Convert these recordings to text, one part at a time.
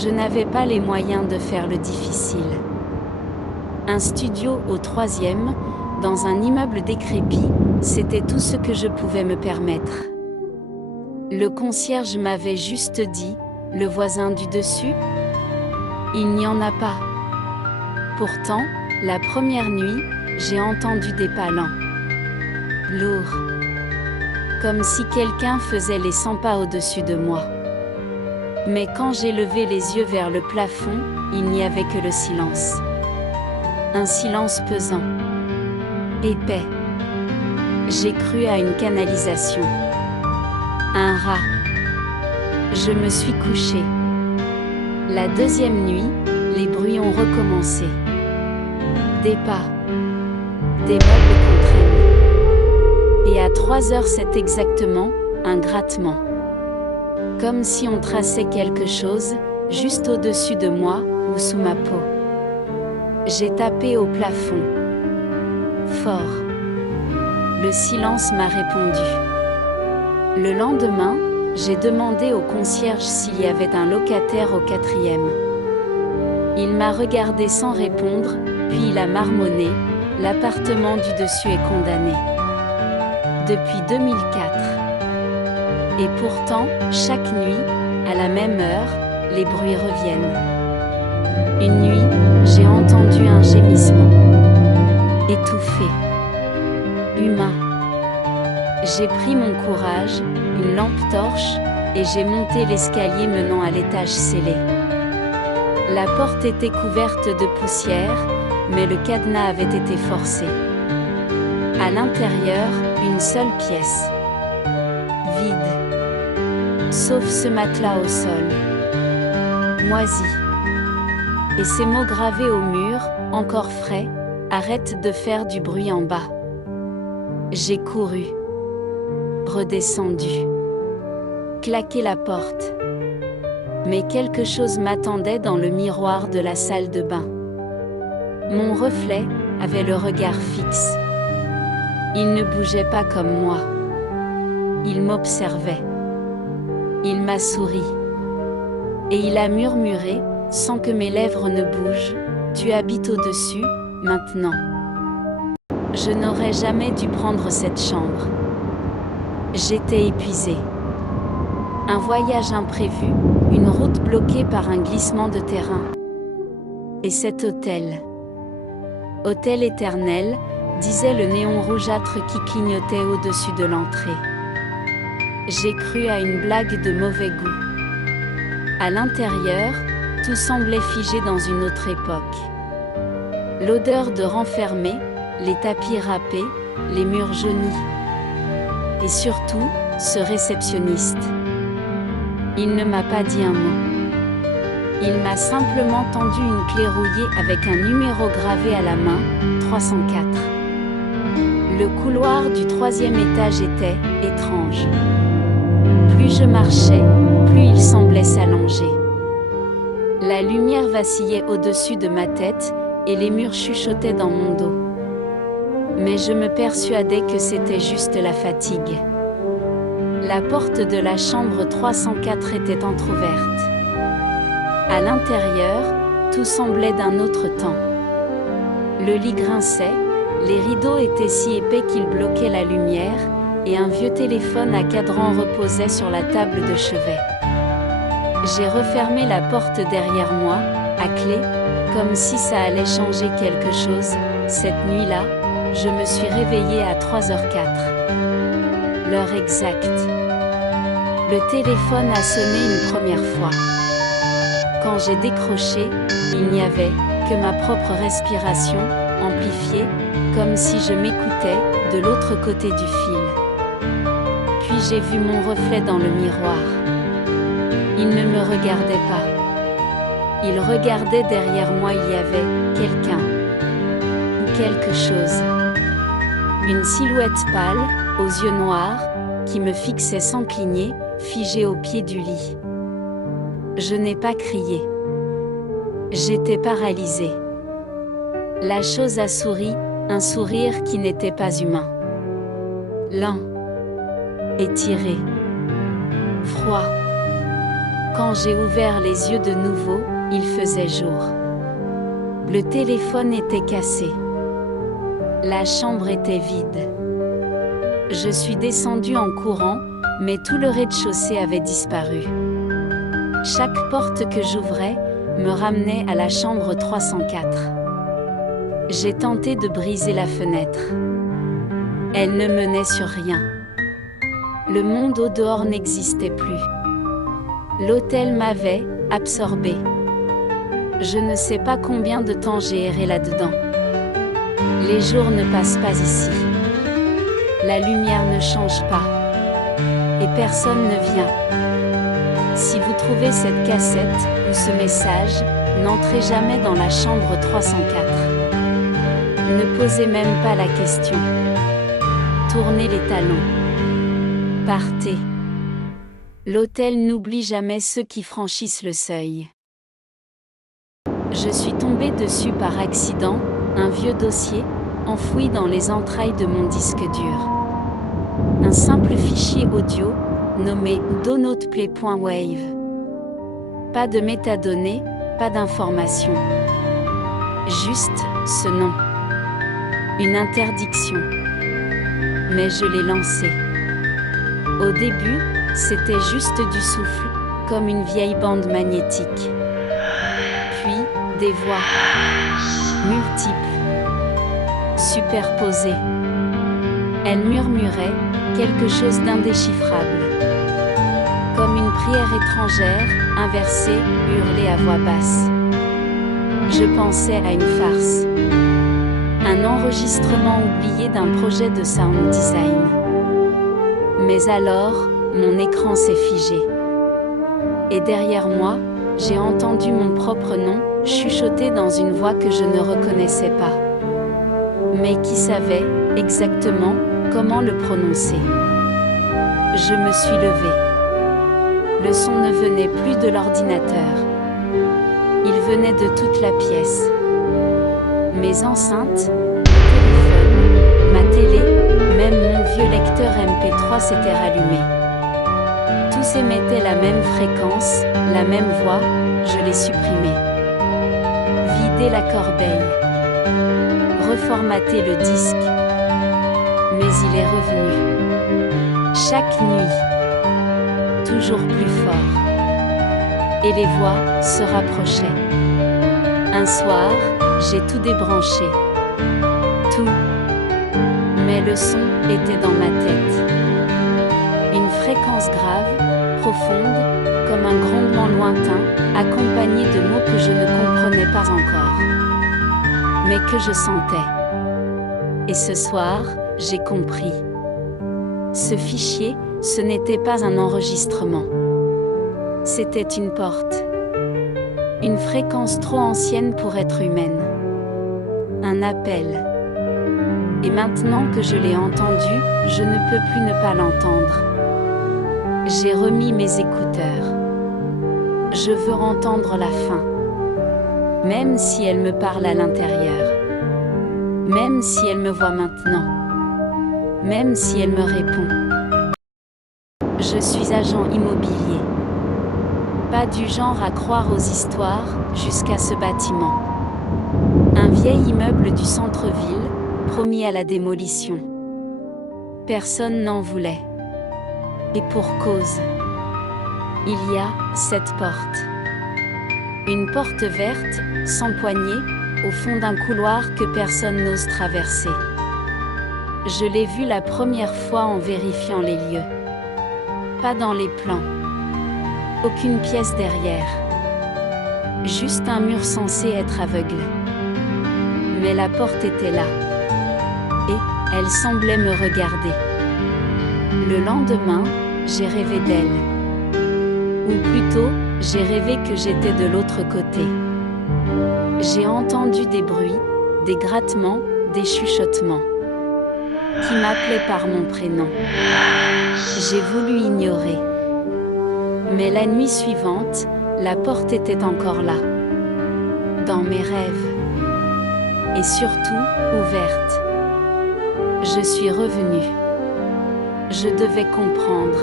Je n'avais pas les moyens de faire le difficile. Un studio au 3e, dans un immeuble décrépit, c'était tout ce que je pouvais me permettre. Le concierge m'avait juste dit, le voisin du dessus ? Il n'y en a pas. Pourtant, la première nuit, j'ai entendu des pas lents. Lourds. Comme si quelqu'un faisait les 100 pas au-dessus de moi. Mais quand j'ai levé les yeux vers le plafond, il n'y avait que le silence. Un silence pesant. Épais. J'ai cru à une canalisation. Un rat. Je me suis couchée. La deuxième nuit, les bruits ont recommencé. Des pas. Des meubles contre eux. Et à 3h07 exactement, un grattement. Comme si on traçait quelque chose, juste au-dessus de moi, ou sous ma peau. J'ai tapé au plafond. Fort. Le silence m'a répondu. Le lendemain, j'ai demandé au concierge s'il y avait un locataire au 4e. Il m'a regardé sans répondre, puis il a marmonné, l'appartement du dessus est condamné. Depuis 2004. Et pourtant, chaque nuit, à la même heure, les bruits reviennent. Une nuit, j'ai entendu un gémissement. Étouffé. Humain. J'ai pris mon courage, une lampe torche, et j'ai monté l'escalier menant à l'étage scellé. La porte était couverte de poussière, mais le cadenas avait été forcé. À l'intérieur, une seule pièce. Vide. Sauf ce matelas au sol. Moisi. Et ces mots gravés au mur, encore frais, arrête de faire du bruit en bas. J'ai couru. Redescendu. Claqué la porte. Mais quelque chose m'attendait dans le miroir de la salle de bain. Mon reflet avait le regard fixe. Il ne bougeait pas comme moi. Il m'observait. Il m'a souri. Et il a murmuré, sans que mes lèvres ne bougent, « Tu habites au-dessus, maintenant. » Je n'aurais jamais dû prendre cette chambre. J'étais épuisée. Un voyage imprévu, une route bloquée par un glissement de terrain. Et cet hôtel. Hôtel éternel, disait le néon rougeâtre qui clignotait au-dessus de l'entrée. J'ai cru à une blague de mauvais goût. À l'intérieur, tout semblait figé dans une autre époque. L'odeur de renfermé, les tapis râpés, les murs jaunis. Et surtout, ce réceptionniste. Il ne m'a pas dit un mot. Il m'a simplement tendu une clé rouillée avec un numéro gravé à la main, 304. Le couloir du 3e étage était étrange. Plus je marchais, plus il semblait s'allonger. La lumière vacillait au-dessus de ma tête, et les murs chuchotaient dans mon dos. Mais je me persuadais que c'était juste la fatigue. La porte de la chambre 304 était entr'ouverte. À l'intérieur, tout semblait d'un autre temps. Le lit grinçait, les rideaux étaient si épais qu'ils bloquaient la lumière, et un vieux téléphone à cadran reposait sur la table de chevet. J'ai refermé la porte derrière moi, à clé, comme si ça allait changer quelque chose. Cette nuit-là, je me suis réveillée à 3h04. L'heure exacte. Le téléphone a sonné une première fois. Quand j'ai décroché, il n'y avait que ma propre respiration, amplifiée, comme si je m'écoutais, de l'autre côté du fil. Puis j'ai vu mon reflet dans le miroir. Il ne me regardait pas. Il regardait derrière moi, il y avait quelqu'un. Ou quelque chose. Une silhouette pâle, aux yeux noirs, qui me fixait sans cligner, figée au pied du lit. Je n'ai pas crié. J'étais paralysée. La chose a souri, un sourire qui n'était pas humain. Lent. Étiré. Froid. Quand j'ai ouvert les yeux de nouveau, il faisait jour. Le téléphone était cassé. La chambre était vide. Je suis descendue en courant, mais tout le rez-de-chaussée avait disparu. Chaque porte que j'ouvrais me ramenait à la chambre 304. J'ai tenté de briser la fenêtre. Elle ne menait sur rien. Le monde au dehors n'existait plus. L'hôtel m'avait absorbé. Je ne sais pas combien de temps j'ai erré là-dedans. Les jours ne passent pas ici. La lumière ne change pas. Et personne ne vient. Si vous trouvez cette cassette ou ce message, n'entrez jamais dans la chambre 304. Ne posez même pas la question. Tournez les talons. Partez. L'hôtel n'oublie jamais ceux qui franchissent le seuil. Je suis tombée dessus par accident, un vieux dossier, enfoui dans les entrailles de mon disque dur. Un simple fichier audio, nommé downloadplay.wave. Pas de métadonnées, pas d'informations. Juste ce nom. Une interdiction. Mais je l'ai lancé. Au début, c'était juste du souffle, comme une vieille bande magnétique. Puis, des voix. Multiples. Superposées. Elles murmuraient quelque chose d'indéchiffrable. Comme une prière étrangère, inversée, hurlée à voix basse. Je pensais à une farce. Un enregistrement oublié d'un projet de sound design. Mais alors, mon écran s'est figé. Et derrière moi, j'ai entendu mon propre nom, chuchoté dans une voix que je ne reconnaissais pas. Mais qui savait, exactement, comment le prononcer. Je me suis levée. Le son ne venait plus de l'ordinateur. Il venait de toute la pièce. Mes enceintes, mon téléphone, ma télé, même mon vieux lecteur MP3 s'était rallumé. Tous émettaient la même fréquence, la même voix, je l'ai supprimée. Vider la corbeille. Reformater le disque. Mais il est revenu. Chaque nuit. Toujours plus fort. Et les voix se rapprochaient. Un soir, j'ai tout débranché. Tout. Mais le son était dans ma tête. Une fréquence grave, profonde, comme un grondement lointain, accompagné de mots que je ne comprenais pas encore. Mais que je sentais. Et ce soir, j'ai compris. Ce fichier, ce n'était pas un enregistrement. C'était une porte. Une fréquence trop ancienne pour être humaine. Un appel. Et maintenant que je l'ai entendu, je ne peux plus ne pas l'entendre. J'ai remis mes écouteurs. Je veux entendre la fin. Même si elle me parle à l'intérieur. Même si elle me voit maintenant. Même si elle me répond. Je suis agent immobilier. Pas du genre à croire aux histoires, jusqu'à ce bâtiment. Un vieil immeuble du centre-ville, promis à la démolition. Personne n'en voulait. Et pour cause. Il y a cette porte. Une porte verte, sans poignée, au fond d'un couloir que personne n'ose traverser. Je l'ai vue la première fois en vérifiant les lieux. Pas dans les plans. Aucune pièce derrière. Juste un mur censé être aveugle. Mais la porte était là. Et elle semblait me regarder. Le lendemain, j'ai rêvé d'elle. Ou plutôt, j'ai rêvé que j'étais de l'autre côté. J'ai entendu des bruits, des grattements, des chuchotements. Qui m'appelaient par mon prénom. J'ai voulu ignorer. Mais la nuit suivante, la porte était encore là. Dans mes rêves. Et surtout, ouverte. Je suis revenue. Je devais comprendre.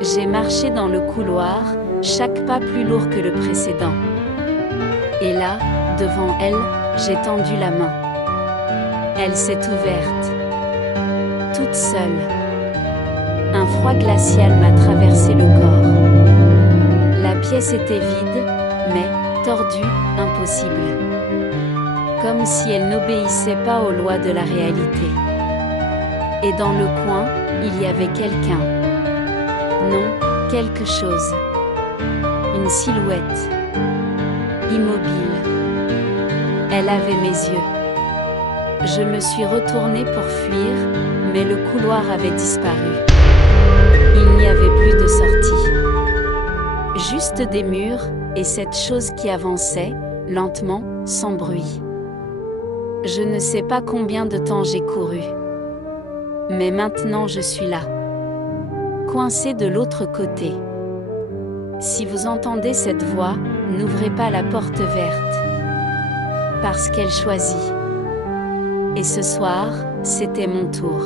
J'ai marché dans le couloir, chaque pas plus lourd que le précédent. Et là, devant elle, j'ai tendu la main. Elle s'est ouverte. Toute seule. Un froid glacial m'a traversé le corps. La pièce était vide, mais, tordue, impossible. Comme si elle n'obéissait pas aux lois de la réalité. Et dans le coin, il y avait quelqu'un. Non, quelque chose. Une silhouette. Immobile. Elle avait mes yeux. Je me suis retournée pour fuir, mais le couloir avait disparu. Il n'y avait plus de sortie. Juste des murs, et cette chose qui avançait, lentement, sans bruit. Je ne sais pas combien de temps j'ai couru. Mais maintenant je suis là. Coincée de l'autre côté. Si vous entendez cette voix, n'ouvrez pas la porte verte. Parce qu'elle choisit. Et ce soir, c'était mon tour.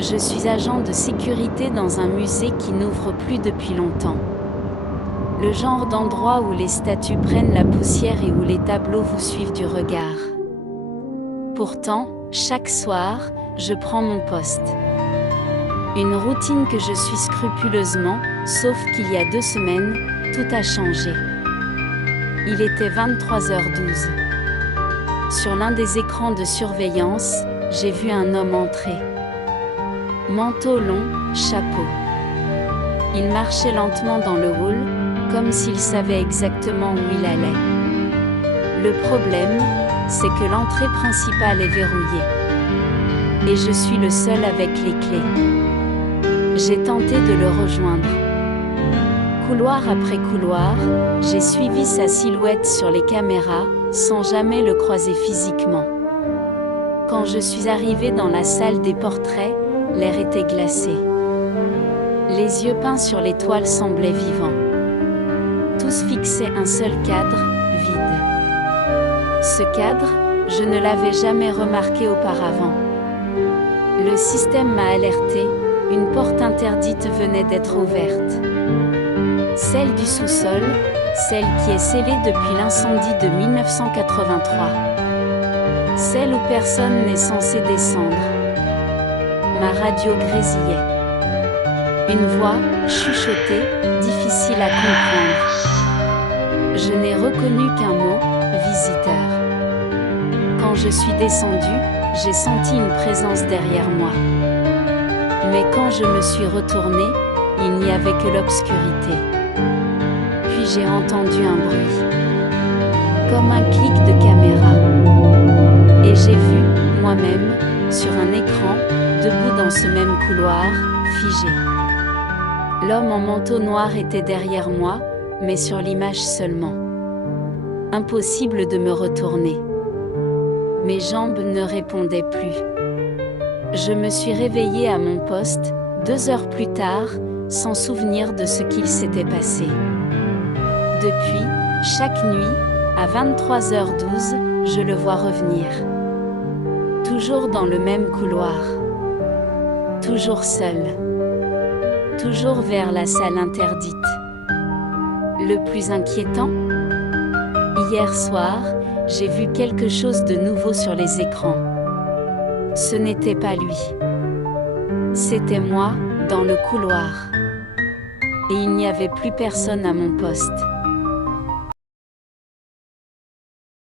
Je suis agent de sécurité dans un musée qui n'ouvre plus depuis longtemps. Le genre d'endroit où les statues prennent la poussière et où les tableaux vous suivent du regard. Pourtant, chaque soir, je prends mon poste. Une routine que je suis scrupuleusement, sauf qu'il y a 2 semaines, tout a changé. Il était 23h12. Sur l'un des écrans de surveillance, j'ai vu un homme entrer. Manteau long, chapeau. Il marchait lentement dans le hall, comme s'il savait exactement où il allait. Le problème, c'est que l'entrée principale est verrouillée. Et je suis le seul avec les clés. J'ai tenté de le rejoindre. Couloir après couloir, j'ai suivi sa silhouette sur les caméras, sans jamais le croiser physiquement. Quand je suis arrivée dans la salle des portraits, l'air était glacé. Les yeux peints sur les toiles semblaient vivants. Tous fixaient un seul cadre, vide. Ce cadre, je ne l'avais jamais remarqué auparavant. Le système m'a alerté, une porte interdite venait d'être ouverte. Celle du sous-sol, celle qui est scellée depuis l'incendie de 1983. Celle où personne n'est censé descendre. Ma radio grésillait. Une voix, chuchotée, difficile à comprendre. Je n'ai reconnu qu'un mot, visiteur. Quand je suis descendue, j'ai senti une présence derrière moi. Mais quand je me suis retournée, il n'y avait que l'obscurité. Puis j'ai entendu un bruit. Comme un clic de caméra. Et j'ai vu, moi-même, sur un écran, debout dans ce même couloir, figé. L'homme en manteau noir était derrière moi, mais sur l'image seulement. Impossible de me retourner. Mes jambes ne répondaient plus. Je me suis réveillée à mon poste, 2 heures plus tard, sans souvenir de ce qu'il s'était passé. Depuis, chaque nuit, à 23h12, je le vois revenir. Toujours dans le même couloir. Toujours seul. Toujours vers la salle interdite. Le plus inquiétant ? Hier soir, j'ai vu quelque chose de nouveau sur les écrans. Ce n'était pas lui. C'était moi, dans le couloir. Et il n'y avait plus personne à mon poste.